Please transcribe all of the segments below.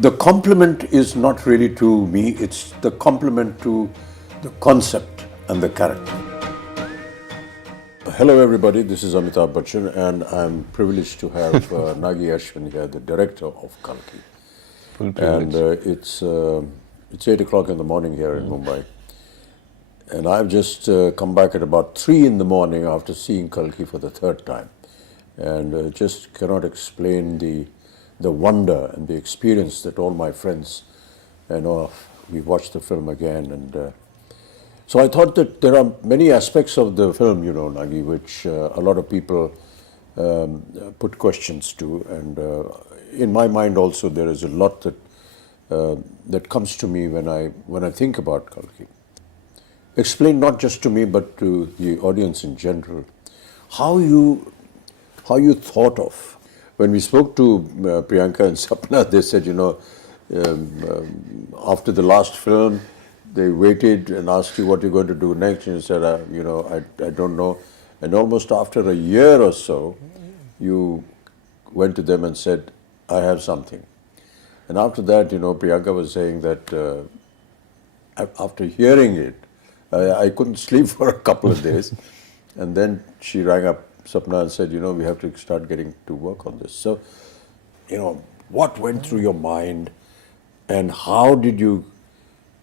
The compliment is not really to me, it's the compliment to the concept and the character. Hello everybody, this is Amitabh Bachchan and I'm privileged to have Nag Ashwin here, the director of Kalki. Full privilege. And it's 8 o'clock in the morning here in Mumbai. And I've just come back at about 3 in the morning after seeing Kalki for the third time. And just cannot explain the wonder and the experience that all my friends, we watched the film again. And so I thought that there are many aspects of the film, Nagi, which a lot of people put questions to. And in my mind also, there is a lot that comes to me when I think about Kalki. Explain not just to me, but to the audience in general, how you thought of. When we spoke to Priyanka and Sapna, they said, after the last film, they waited and asked you what you're going to do next, and you said, I don't know. And almost after a year or so, you went to them and said, I have something. And after that, Priyanka was saying that after hearing it, I couldn't sleep for a couple of days. And then she rang up Sapna and said, we have to start getting to work on this. So, what went through your mind and how did you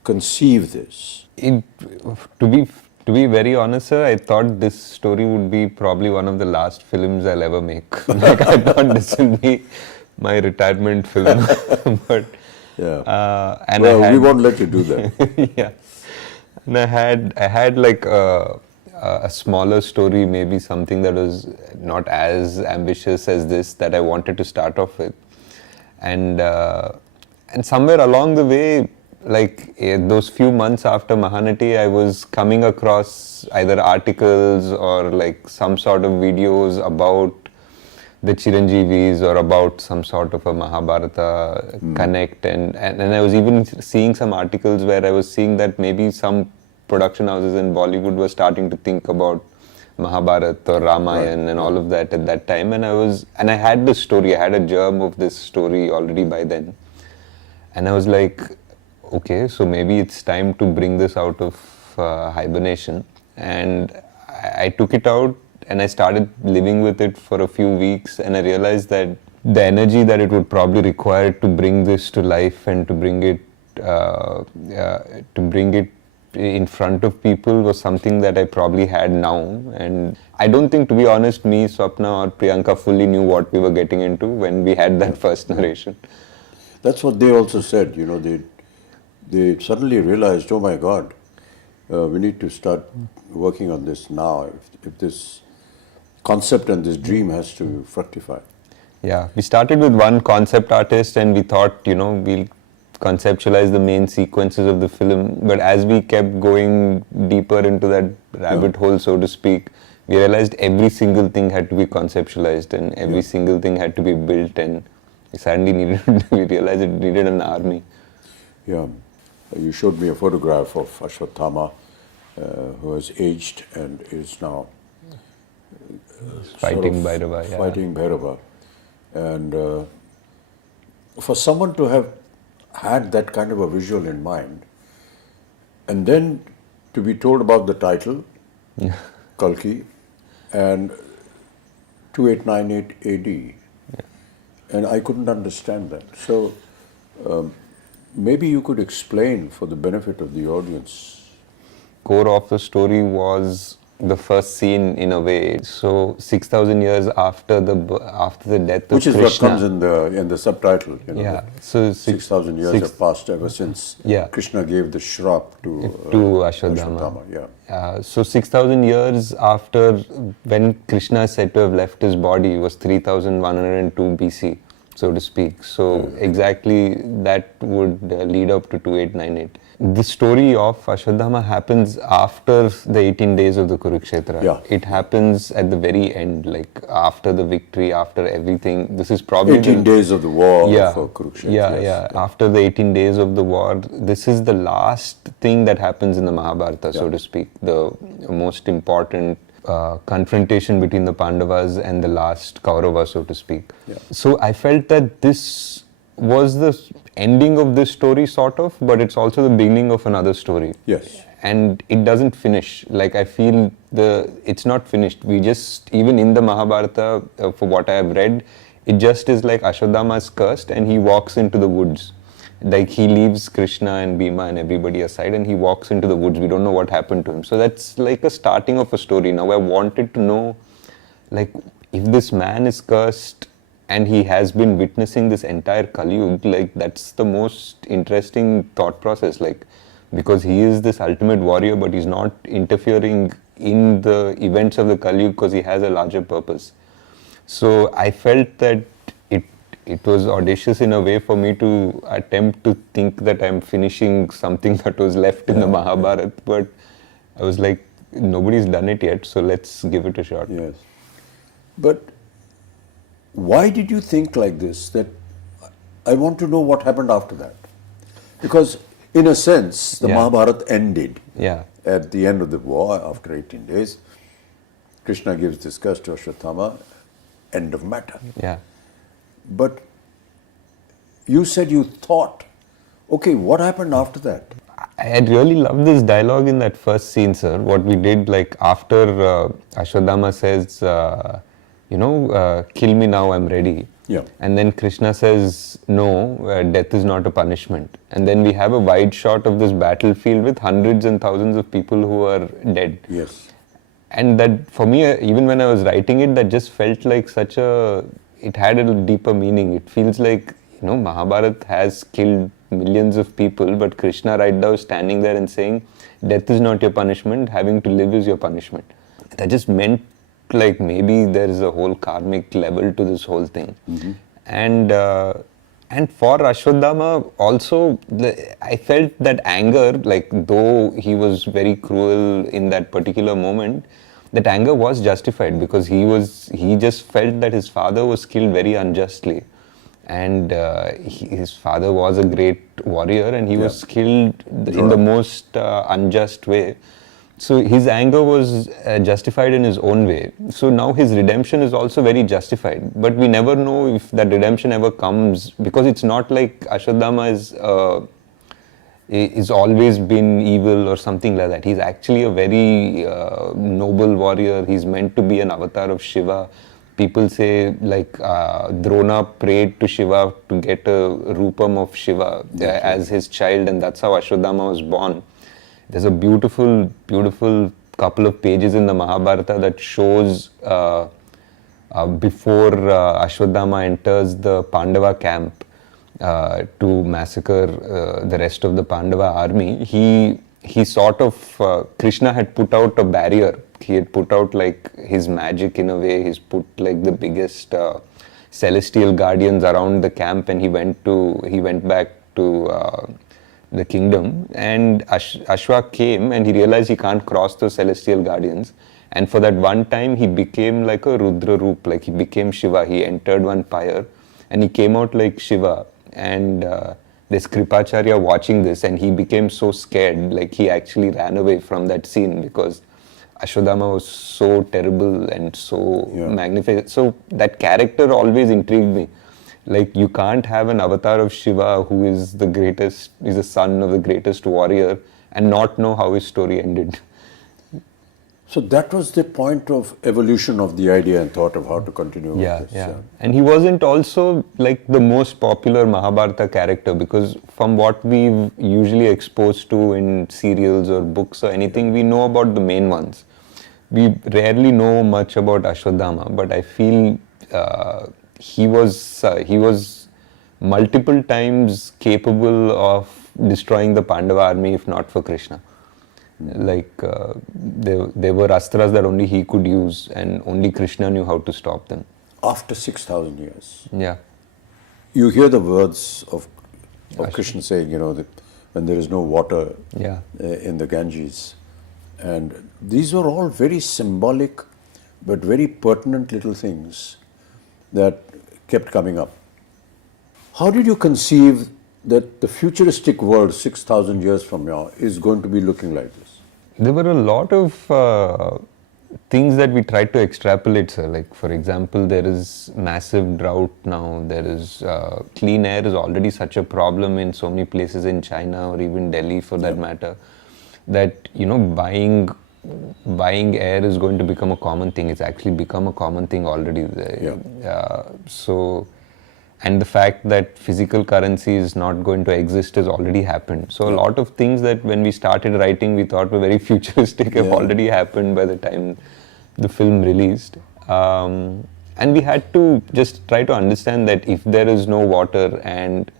conceive this? To be very honest, sir, I thought this story would be probably one of the last films I'll ever make. Like, I thought this would be my retirement film. But and we won't let you do that. Yeah. And I had like a smaller story, maybe something that was not as ambitious as this, that I wanted to start off with. And somewhere along the way, like those few months after Mahanati, I was coming across either articles or like some sort of videos about the Chiranjeevis or about some sort of a Mahabharata connect, and I was even seeing some articles where I was seeing that maybe some production houses in Bollywood were starting to think about Mahabharata or Ramayana and all of that at that time, and I had this story, I had a germ of this story already by then, and I was like, okay, so maybe it's time to bring this out of hibernation, and I took it out. And I started living with it for a few weeks, and I realized that the energy that it would probably require to bring this to life and to bring it in front of people was something that I probably had now. And I don't think, to be honest, me, Swapna or Priyanka fully knew what we were getting into when we had that first narration. That's what they also said, they suddenly realized, oh my God, we need to start working on this now if this concept and this dream has to fructify. Yeah, we started with one concept artist and we thought, we'll conceptualize the main sequences of the film. But as we kept going deeper into that rabbit hole, so to speak, we realized every single thing had to be conceptualized and every single thing had to be built, and we realized it needed an army. Yeah, you showed me a photograph of Ashwatthama who has aged and is now fighting Bhairava. Yeah. Fighting Bhairava. And for someone to have had that kind of a visual in mind, and then to be told about the title, Kalki, and 2898 AD, and I couldn't understand that. So maybe you could explain for the benefit of the audience. Core of the story was the first scene, in a way. So 6,000 years after the death of Krishna. Which is what comes in the subtitle. Yeah. So 6,000 years have passed ever since Krishna gave the shrap to Ashwatthama. Yeah. So 6,000 years after when Krishna is said to have left his body was 3,102 BC, so to speak. So exactly that would lead up to 2898. The story of Ashwatthama happens after the 18 days of the Kurukshetra. Yeah. It happens at the very end, like after the victory, after everything. This is probably 18 days of the war for Kurukshetra. Yeah. After the 18 days of the war, this is the last thing that happens in the Mahabharata, so to speak. The most important confrontation between the Pandavas and the last Kaurava, so to speak. Yeah. So I felt that this was the ending of this story sort of, but it's also the beginning of another story. Yes. And it doesn't finish. Like I feel it's not finished. We just, even in the Mahabharata, for what I have read, it just is like Ashwatthama is cursed and he walks into the woods. Like he leaves Krishna and Bhima and everybody aside and he walks into the woods. We don't know what happened to him. So that's like a starting of a story. Now I wanted to know, like, if this man is cursed and he has been witnessing this entire Kali Yuga, like that's the most interesting thought process. Like, because he is this ultimate warrior, but he's not interfering in the events of the Kali Yuga because he has a larger purpose. So I felt that it was audacious in a way for me to attempt to think that I'm finishing something that was left in the Mahabharata, but I was like, nobody's done it yet, so let's give it a shot. Yes. But why did you think like this? That I want to know what happened after that. Because in a sense, the Mahabharata ended at the end of the war after 18 days. Krishna gives disgust to Ashwatthama, end of matter. Yeah. But you said you thought, okay, what happened after that? I had really loved this dialogue in that first scene, sir. What we did, like after Ashwatthama says, kill me now, I'm ready. Yeah. And then Krishna says, no, death is not a punishment. And then we have a wide shot of this battlefield with hundreds and thousands of people who are dead. Yes. And that, for me, even when I was writing it, that just felt like it had a deeper meaning. It feels like, Mahabharata has killed millions of people, but Krishna right now is standing there and saying, death is not your punishment, having to live is your punishment. That just meant like maybe there is a whole karmic level to this whole thing. Mm-hmm. And for Ashwatthama also, I felt that anger, like though he was very cruel in that particular moment, that anger was justified because he just felt that his father was killed very unjustly. And his father was a great warrior and he was killed in the most unjust way. So his anger was justified in his own way. So now his redemption is also very justified. But we never know if that redemption ever comes, because it's not like Ashwatthama is always been evil or something like that. He's actually a very noble warrior. He's meant to be an avatar of Shiva. People say like Drona prayed to Shiva to get a rupam of Shiva as his child, and that's how Ashwatthama was born. There's a beautiful, beautiful couple of pages in the Mahabharata that shows before Ashwatthama enters the Pandava camp to massacre the rest of the Pandava army. He sort of, Krishna had put out a barrier. He had put out like his magic in a way. He's put like the biggest celestial guardians around the camp, and he went back to the kingdom, and Ashwa came and he realized he can't cross those celestial guardians, and for that one time he became like a Rudra Roop, like he became Shiva. He entered one pyre and he came out like Shiva, and there's Kripacharya watching this and he became so scared, like he actually ran away from that scene because Ashwatthama was so terrible and so magnificent. So that character always intrigued me. Like, you can't have an avatar of Shiva who is the greatest, is the son of the greatest warrior, and not know how his story ended. So that was the point of evolution of the idea and thought of how to continue with this. Yeah. And he wasn't also like the most popular Mahabharata character, because from what we've usually exposed to in serials or books or anything, we know about the main ones. We rarely know much about Ashwatthama, but I feel he was multiple times capable of destroying the Pandava army if not for Krishna. Like there were astras that only he could use and only Krishna knew how to stop them. After 6,000 years. Yeah. You hear the words of Krishna saying, that when there is no water in the Ganges. And these were all very symbolic but very pertinent little things that kept coming up. How did you conceive that the futuristic world 6,000 years from now is going to be looking like this? There were a lot of things that we try to extrapolate, sir. Like, for example, there is massive drought now. There is clean air is already such a problem in so many places in China or even Delhi, for that matter, that buying air is going to become a common thing. It's actually become a common thing already. And the fact that physical currency is not going to exist has already happened. So a lot of things that when we started writing we thought were very futuristic have already happened by the time the film released. And we had to just try to understand that if there is no water and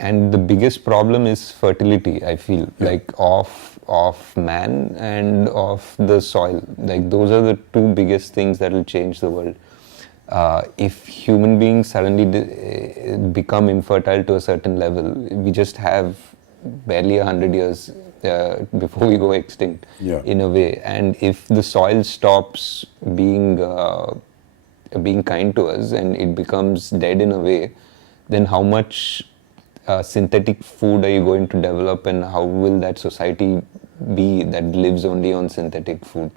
the biggest problem is fertility, I feel, like of man and of the soil. Like, those are the two biggest things that will change the world. If human beings suddenly become infertile to a certain level, we just have barely 100 years before we go extinct, in a way. And if the soil stops being kind to us and it becomes dead in a way, then how much synthetic food are you going to develop, and how will that society be that lives only on synthetic food?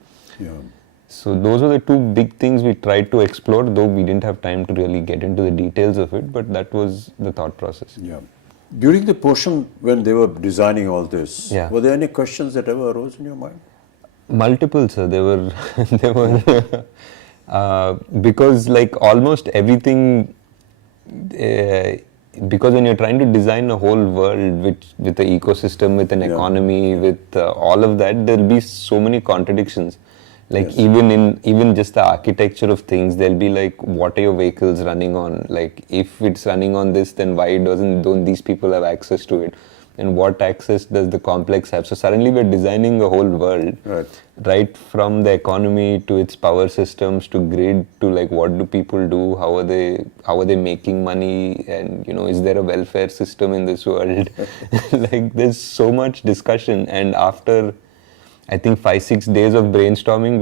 So those are the two big things we tried to explore, though we didn't have time to really get into the details of it, but that was the thought process. During the portion when they were designing all this, were there any questions that ever arose in your mind? Multiple, sir. There were, because like almost everything, because when you're trying to design a whole world with an ecosystem, with an economy, with all of that, there'll be so many contradictions. Like even just the architecture of things, there'll be like, what are your vehicles running on? Like, if it's running on this, then why don't these people have access to it? And what access does the complex have? So suddenly we're designing a whole world, right from the economy to its power systems to grid to like, what do people do? How are they making money? And is there a welfare system in this world? Like, there's so much discussion, and after I think 5-6 days of brainstorming,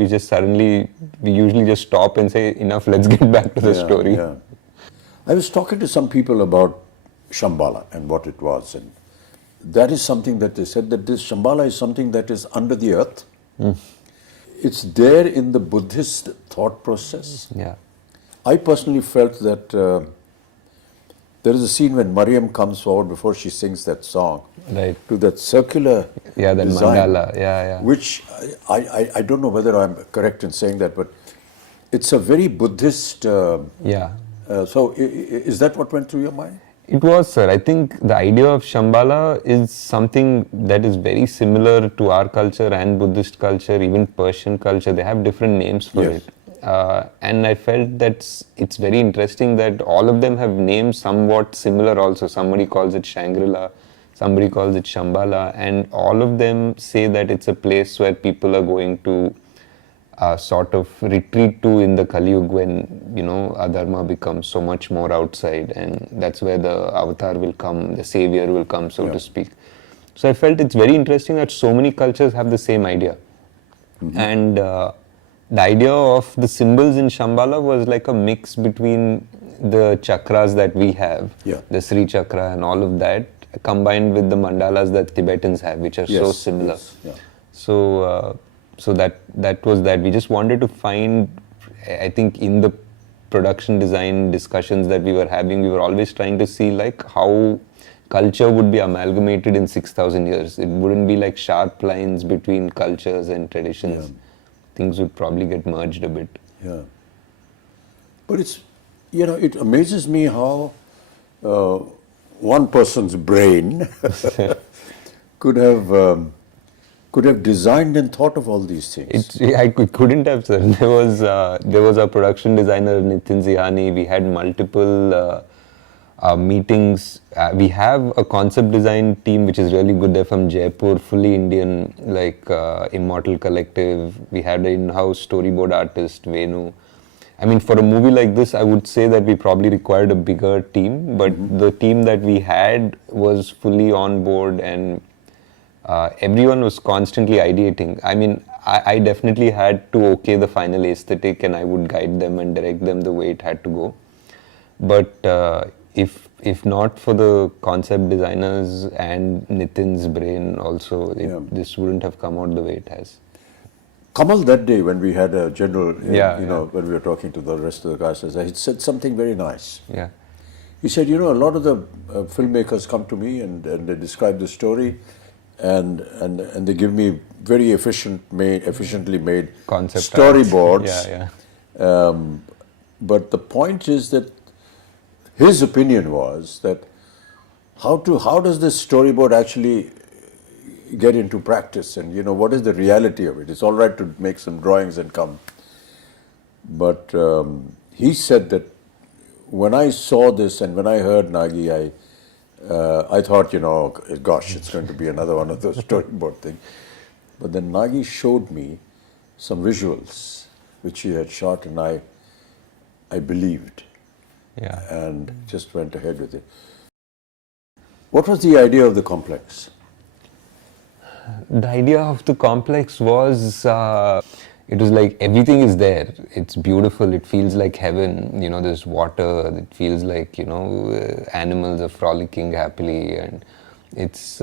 we usually just stop and say, enough, let's get back to the story. I was talking to some people about Shambala and what it was, and that is something that they said, that this Shambala is something that is under the earth. It's there in the Buddhist thought process. I personally felt that there is a scene when Mariam comes forward before she sings that song, to that circular that design, mandala, which I don't know whether I'm correct in saying that, but it's a very Buddhist. So is that what went through your mind? It was, sir. I think the idea of Shambala is something that is very similar to our culture and Buddhist culture, even Persian culture. They have different names for it. And I felt that it's very interesting that all of them have names somewhat similar also. Somebody calls it Shangri-La, somebody calls it Shambala, and all of them say that it's a place where people are going to sort of retreat to in the Kali Yuga, when adharma becomes so much more outside, and that's where the avatar will come, the savior will come, so to speak. So I felt it's very interesting that so many cultures have the same idea. And the idea of the symbols in Shambala was like a mix between the chakras that we have, the Sri Chakra and all of that, combined with the mandalas that Tibetans have, which are so similar. So that was that. We just wanted to find, I think in the production design discussions that we were having, we were always trying to see like how culture would be amalgamated in 6,000 years. It wouldn't be like sharp lines between cultures and traditions. Things would probably get merged a bit. But it's, it amazes me how one person's brain could have designed and thought of all these things. I couldn't have, sir. There was a production designer, Nitin Zihani. We had multiple meetings. We have a concept design team which is really good. They're from Jaipur, fully Indian, like Immortal Collective. We had an in-house storyboard artist, Venu. I mean, for a movie like this, I would say that we probably required a bigger team, but the team that we had was fully on board, and everyone was constantly ideating. I mean, I definitely had to okay the final aesthetic, and I would guide them and direct them the way it had to go. But if not for the concept designers and Nitin's brain also, this wouldn't have come out the way it has. Kamal that day when we had a general, Yeah, when we were talking to the rest of the guys, he said something very nice. Yeah. He said, a lot of the filmmakers come to me and they describe the story, and they give me very efficiently made Concept storyboards. Yeah. But the point is that his opinion was that how does this storyboard actually get into practice, and what is the reality of it? It's all right to make some drawings and come, but he said that when I saw this and when I heard Nagi, I thought, gosh, it's going to be another one of those storyboard things. But then Nagi showed me some visuals which he had shot, and I believed. Yeah. And just went ahead with it. What was the idea of the complex? The idea of the complex was, it was like everything is there. It's beautiful. It feels like heaven. There's water. It feels like, animals are frolicking happily, and it's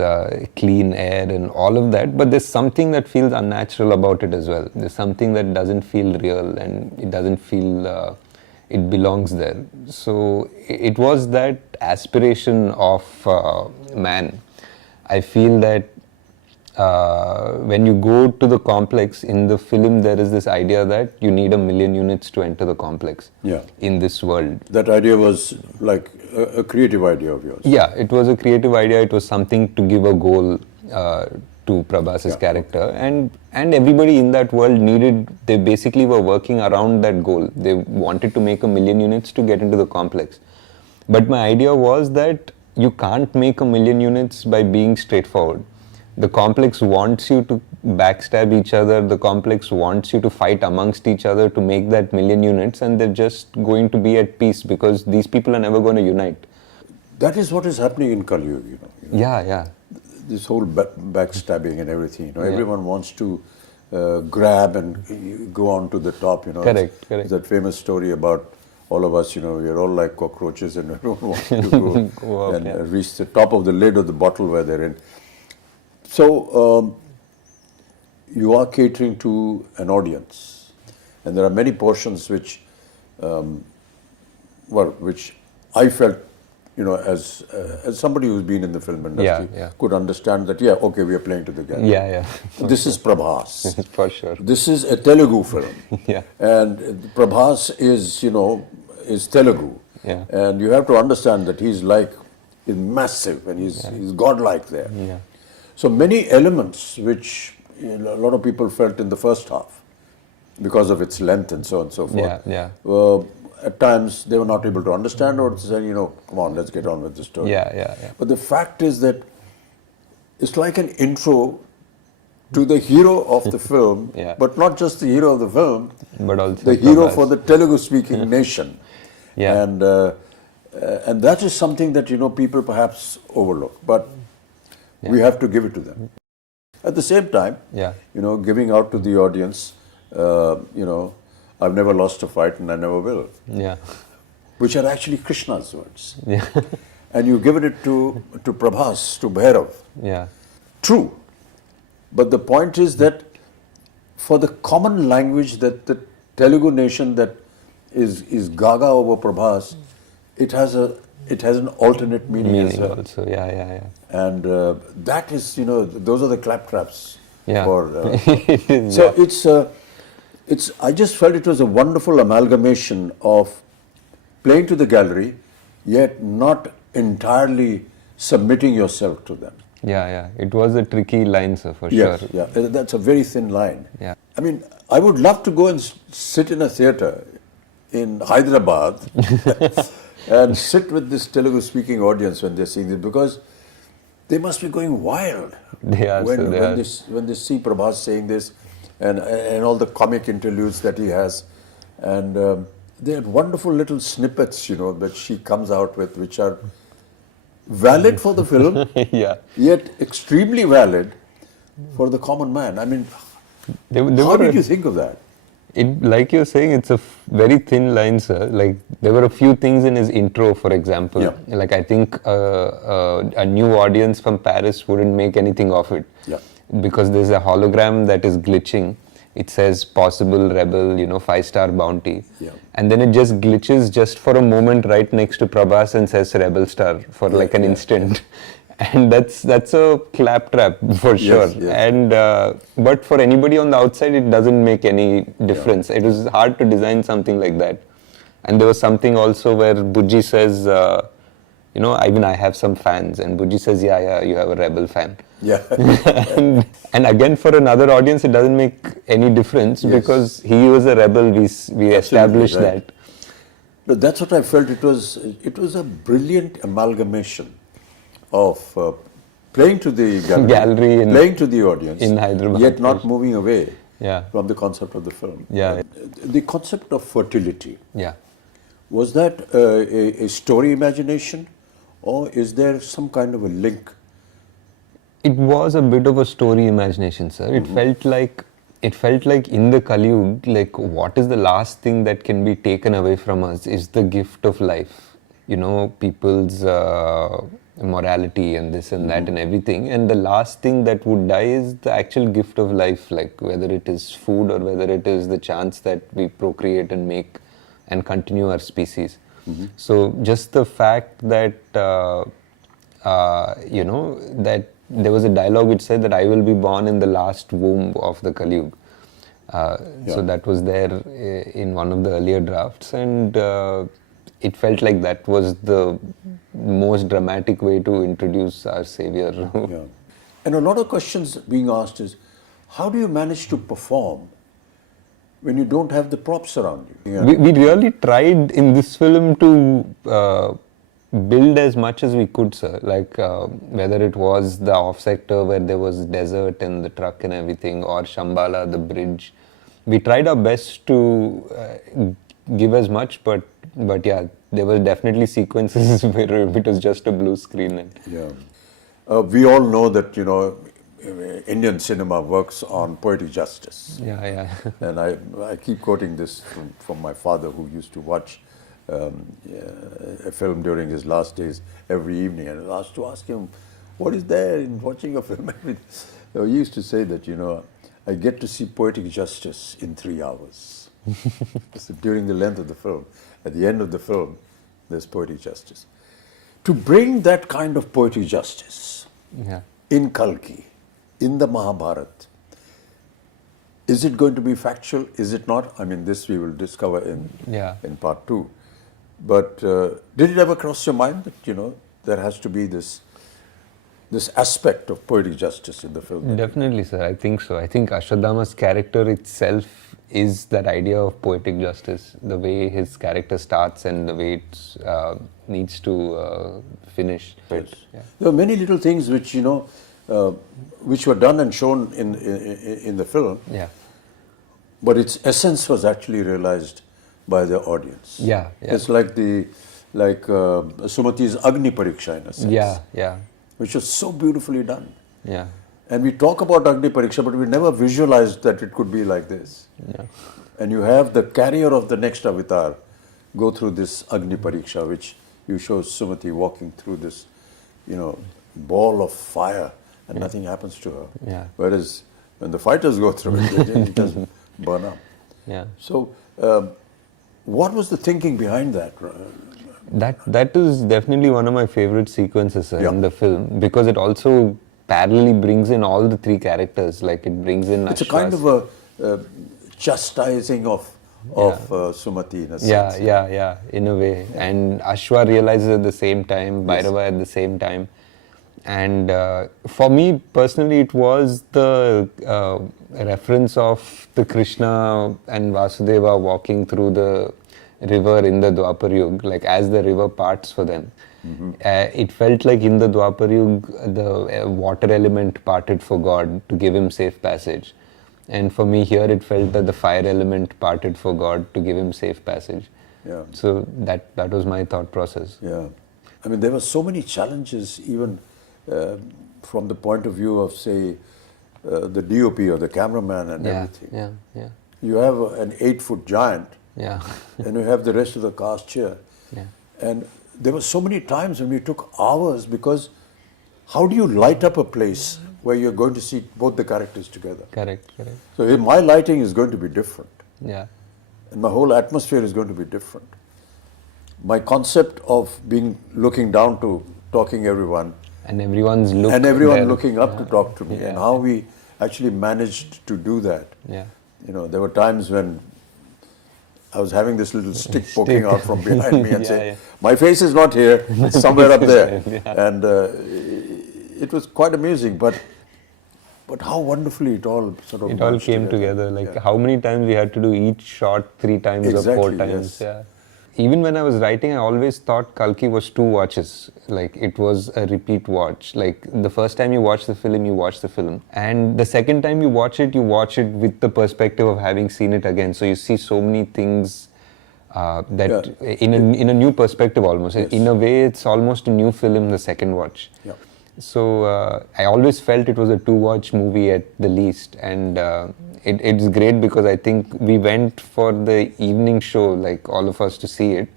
clean air and all of that. But there's something that feels unnatural about it as well. There's something that doesn't feel real, and it doesn't feel it belongs there. So it was that aspiration of man. I feel that when you go to the complex in the film, there is this idea that you need 1 million units to enter the complex. Yeah. In this world. That idea was like a creative idea of yours. Yeah, it was a creative idea. It was something to give a goal to Prabhas's character, and everybody in that world they basically were working around that goal. They wanted to make 1 million units to get into the complex. But my idea was that you can't make 1 million units by being straightforward. The complex wants you to backstab each other. The complex wants you to fight amongst each other to make that 1 million units, and they're just going to be at peace because these people are never going to unite. That is what is happening in Kalki, Yeah. This whole backstabbing and everything. Everyone wants to grab and go on to the top. Correct. That famous story about all of us. We're all like cockroaches, and everyone wants to go, Go up, and reach the top of the lid of the bottle where they're in. So you are catering to an audience, and there are many portions which I felt, as somebody who's been in the film industry, could understand that, okay, we are playing to the gallery. Yeah. This is Prabhas. For sure. This is a Telugu film. Yeah. And Prabhas is Telugu. Yeah. And you have to understand that he's massive, and he's godlike there. Yeah. So many elements which a lot of people felt in the first half, because of its length and so on and so forth. Yeah. At times they were not able to understand, or say, come on, let's get on with the story. Yeah. But the fact is that it's like an intro to the hero of the film, but not just the hero of the film, but also the hero for the Telugu-speaking nation. Yeah. And that is something that people perhaps overlook, but we have to give it to them. At the same time, giving out to the audience, I've never lost a fight and I never will. Yeah. Which are actually Krishna's words. Yeah. And you give it to Prabhas, to Bhairav. Yeah. True. But the point is that for the common language that the Telugu nation that is gaga over Prabhas, it has an alternate meaning as well. Also. Yeah. And that is, those are the claptraps. Yeah. I just felt it was a wonderful amalgamation of playing to the gallery, yet not entirely submitting yourself to them. Yeah. It was a tricky line, sir, for Yes, sure. Yeah, that's a very thin line. Yeah. I mean, I would love to go and sit in a theatre in Hyderabad and sit with this Telugu-speaking audience when they're seeing this, because they must be going wild when they see Prabhas saying this, and all the comic interludes that he has, and they had wonderful little snippets, that she comes out with, which are valid for the film, yet extremely valid for the common man. I mean, how did you think of that? Like you're saying, it's a very thin line, sir. Like, there were a few things in his intro, for example. Yeah. Like, I think a new audience from Paris wouldn't make anything of it. Yeah. Because there's a hologram that is glitching, it says possible rebel, 5-star bounty. Yeah. And then it just glitches just for a moment right next to Prabhas and says rebel star for like an instant. And that's a claptrap for sure. Yes. And but for anybody on the outside, it doesn't make any difference. It was hard to design something like that. And there was something also where Bujji says, even I have some fans, and Bujji says, yeah, you have a rebel fan. Yeah. and again, for another audience, it doesn't make any difference because he was a rebel. We established right. that. But that's what I felt. It was a brilliant amalgamation of playing to the gallery playing to the audience, in Hyderabad, yet not moving away Yeah. from the concept of the film. Yeah. The concept of fertility, Yeah. was that a story imagination, or is there some kind of a link? It was a bit of a story imagination, sir. It felt like in the Kali Yuga, like what is the last thing that can be taken away from us is the gift of life. People's morality and this and that and everything. And the last thing that would die is the actual gift of life, like whether it is food or whether it is the chance that we procreate and make and continue our species. So just the fact that, that there was a dialogue which said that I will be born in the last womb of the Kali Yuga. So that was there in one of the earlier drafts, and it felt like that was the most dramatic way to introduce our savior. Yeah. And a lot of questions being asked is, how do you manage to perform when you don't have the props around you? Yeah. We really tried in this film to build as much as we could, sir. Like whether it was the off sector where there was desert and the truck and everything, or Shambala, the bridge. We tried our best to give as much, but yeah, there were definitely sequences where it was just a blue screen. And Yeah. We all know that, Indian cinema works on poetic justice. yeah. And I keep quoting this from my father, who used to watch a film during his last days every evening, and I was to ask him, what is there in watching a film? He used to say that, I get to see poetic justice in 3 hours. So during the length of the film, at the end of the film, there's poetic justice. To bring that kind of poetic justice Yeah. in Kalki, in the Mahabharata, is it going to be factual? Is it not? I mean, this we will discover in part 2. But did it ever cross your mind that, there has to be this aspect of poetic justice in the film? Definitely, sir. I think so. I think Ashwatthama's character itself is that idea of poetic justice. The way his character starts and the way it needs to finish. Yes. Yeah. There are many little things which, which were done and shown in the film. Yeah. But its essence was actually realized by the audience. Yeah. It's like Sumati's Agni Pariksha in a sense. Yeah. Which was so beautifully done. Yeah. And we talk about Agni Pariksha, but we never visualized that it could be like this. Yeah. And you have the carrier of the next avatar go through this Agni Pariksha, which you show Sumati walking through this, ball of fire, and nothing happens to her. Yeah. Whereas when the fighters go through it, it doesn't burn up. Yeah. So, what was the thinking behind that? That is definitely one of my favorite sequences in the film, because it also parallelly brings in all the 3 characters. Like it brings in It's a kind of a chastising of Sumati in a sense. Yeah, in a way. And Ashwa realizes at the same time, Bhairava at the same time. And for me personally, it was the reference of the Krishna and Vasudeva walking through the river in the Dwapar Yuga, like as the river parts for them. It felt like in the Dwapar Yuga, the water element parted for God to give him safe passage. And for me here, it felt that the fire element parted for God to give him safe passage. Yeah. So that was my thought process. Yeah. I mean, there were so many challenges, even from the point of view of, say, the DOP or the cameraman and everything. Yeah. You have an 8-foot giant. Yeah. And you have the rest of the cast here. Yeah. And there were so many times when we took hours, because how do you light up a place where you're going to see both the characters together. Correct. So my lighting is going to be different. Yeah. And my whole atmosphere is going to be different. My concept of looking down to talking everyone, And everyone's look. and everyone there. looking up to talk to me, and how we actually managed to do that. Yeah. You know, there were times when I was having this little stick poking out from behind me and saying, my face is not here, it's somewhere up there. And it was quite amusing, but how wonderfully it all sort of It all came together. Like how many times we had to do each shot 3 times or 4 times. Yes. Yeah. Even when I was writing, I always thought Kalki was 2 watches. Like it was a repeat watch. Like the first time you watch the film, you watch the film. And the second time you watch it with the perspective of having seen it again. So you see so many things in a new perspective almost. Yes. In a way, it's almost a new film the second watch. Yeah. So I always felt it was a 2-watch movie at the least, and it's great because I think we went for the evening show, like all of us, to see it,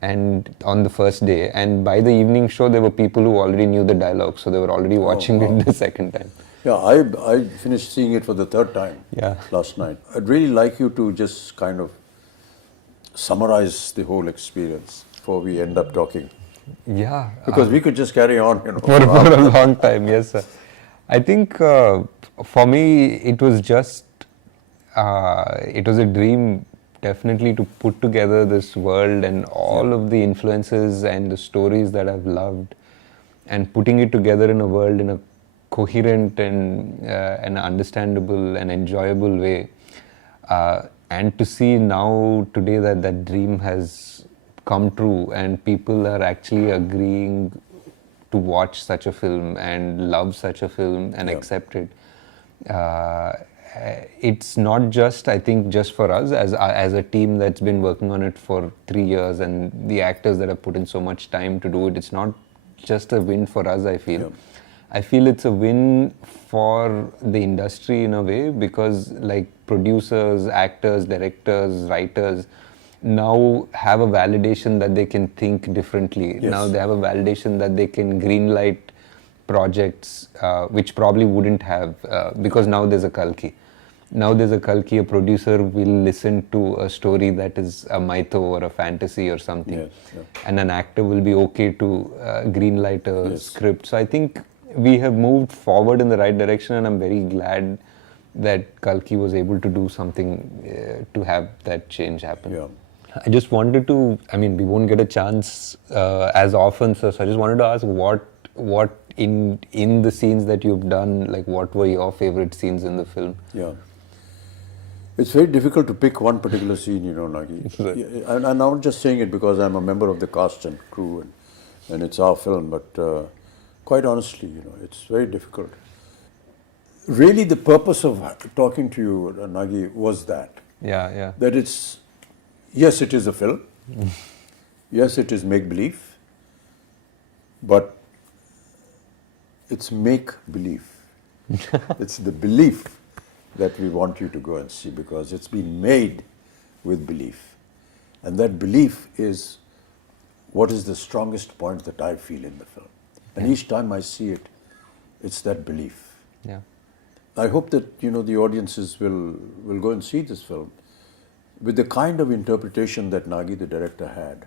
and on the first day, and by the evening show there were people who already knew the dialogue, so they were already watching it the second time. Yeah, I finished seeing it for the 3rd time last night. I'd really like you to just kind of summarize the whole experience before we end up talking. Yeah. Because we could just carry on, For a long time, yes, sir. I think for me, it was a dream, definitely, to put together this world and all of the influences and the stories that I've loved, and putting it together in a world in a coherent and an understandable and enjoyable way. And to see now, today, that dream has come true and people are actually agreeing to watch such a film and love such a film and accept it. It's not just, I think, just for us as a team that's been working on it for 3 years, and the actors that have put in so much time to do it. It's not just a win for us, I feel. I feel it's a win for the industry in a way, because like producers, actors, directors, writers now have a validation that they can think differently. Yes. Now they have a validation that they can greenlight projects which probably wouldn't have, because now there's a Kalki. Now there's a Kalki, a producer will listen to a story that is a mytho or a fantasy or something, and an actor will be okay to greenlight a script. So I think we have moved forward in the right direction, and I'm very glad that Kalki was able to do something to have that change happen. Yeah. I just wanted to, I mean, we won't get a chance as often, so I just wanted to ask what in the scenes that you've done, like what were your favorite scenes in the film? Yeah. It's very difficult to pick one particular scene, Nagi. And I'm not just saying it because I'm a member of the cast and crew and it's our film, but quite honestly, it's very difficult. Really, the purpose of talking to you, Nagi, was that. Yeah. That it's, yes, it is a film. Yes, it is make-believe. But it's make-believe. It's the belief that we want you to go and see, because it's been made with belief. And that belief is what is the strongest point that I feel in the film. And each time I see it, it's that belief. Yeah. I hope that, the audiences will go and see this film with the kind of interpretation that Nagi, the director, had,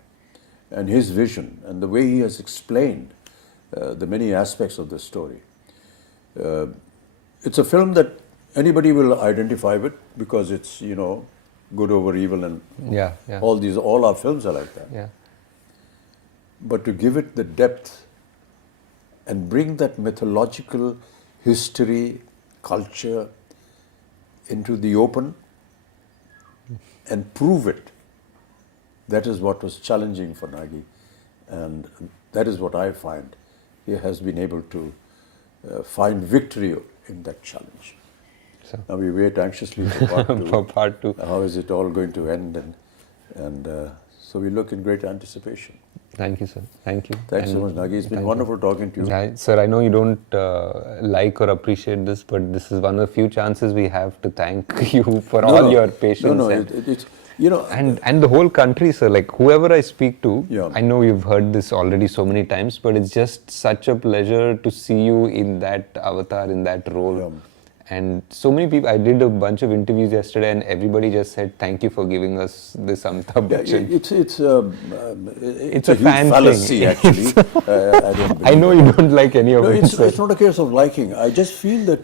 and his vision, and the way he has explained the many aspects of the story. It's a film that anybody will identify with, because it's, good over evil, and all our films are like that. Yeah. But to give it the depth and bring that mythological history, culture into the open and prove it, that is what was challenging for Nagi, and that is what I find he has been able to find victory in that challenge. So now we wait anxiously for part 2. For part 2. How is it all going to end? And so we look in great anticipation. Thank you, sir. Thank you. Thanks so much, Nagi. It's been wonderful talking to you. Sir, I know you don't like or appreciate this, but this is one of the few chances we have to thank you for all your patience. No, You know, And the whole country, sir, like whoever I speak to, Yeah. I know you've heard this already so many times, but it's just such a pleasure to see you in that avatar, in that role. Yeah. And so many people, I did a bunch of interviews yesterday and everybody just said, thank you for giving us this Amitabh yeah, Bachchan. it's a a huge fan fallacy, thing. actually. I don't believe I know that. you don't like any of No, it, it's sir. not a case of liking. I just feel that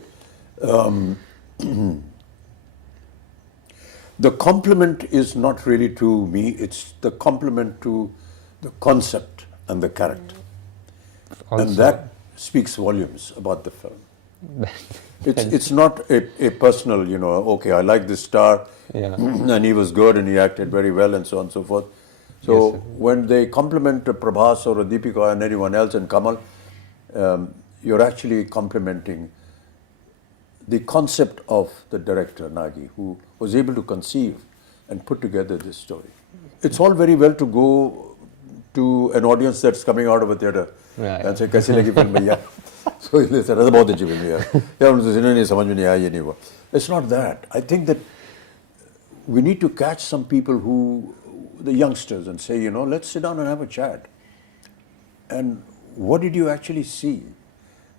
the compliment is not really to me, it's the compliment to the concept and the character. Also, And that speaks volumes about the film. It's not a personal, you know, okay, I like this star, Yeah. and he was good and he acted very well and so on and so forth. So Yes, sir. when they compliment a Prabhas or a Deepika and anyone else and Kamal, you're actually complimenting the concept of the director, Nagi, who was able to conceive and put together this story. It's all very well to go to an audience that's coming out of a theatre Yeah, and say, कैसी लगी film भैया? So they say, बहुत अच्छी film यार. यार उनसे नहीं समझ में नहीं आया ये नहीं हुआ. It's not that. I think that we need to catch some people who, the youngsters, and say, you know, let's sit down and have a chat. And what did you actually see?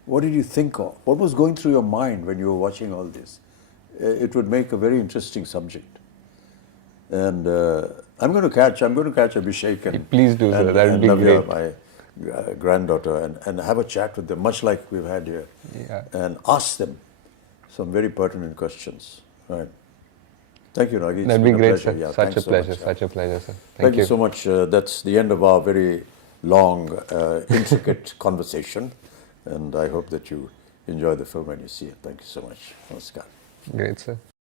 What did you think of? What was going through your mind when you were watching all this? It would make a very interesting subject. And I'm going to catch Abhishek and Please do, sir. That would be Navya, great. my granddaughter, and have a chat with them, much like we've had here, Yeah. and ask them some very pertinent questions. Right. Thank you, Nagi. It's That'd be been a great, pleasure. sir. Yeah, Such a thanks so pleasure, much, yeah. such a pleasure, sir. Thank you so much. That's the end of our very long, intricate conversation. And I hope that you enjoy the film when you see it. Thank you so much. Namaskar. Great, sir.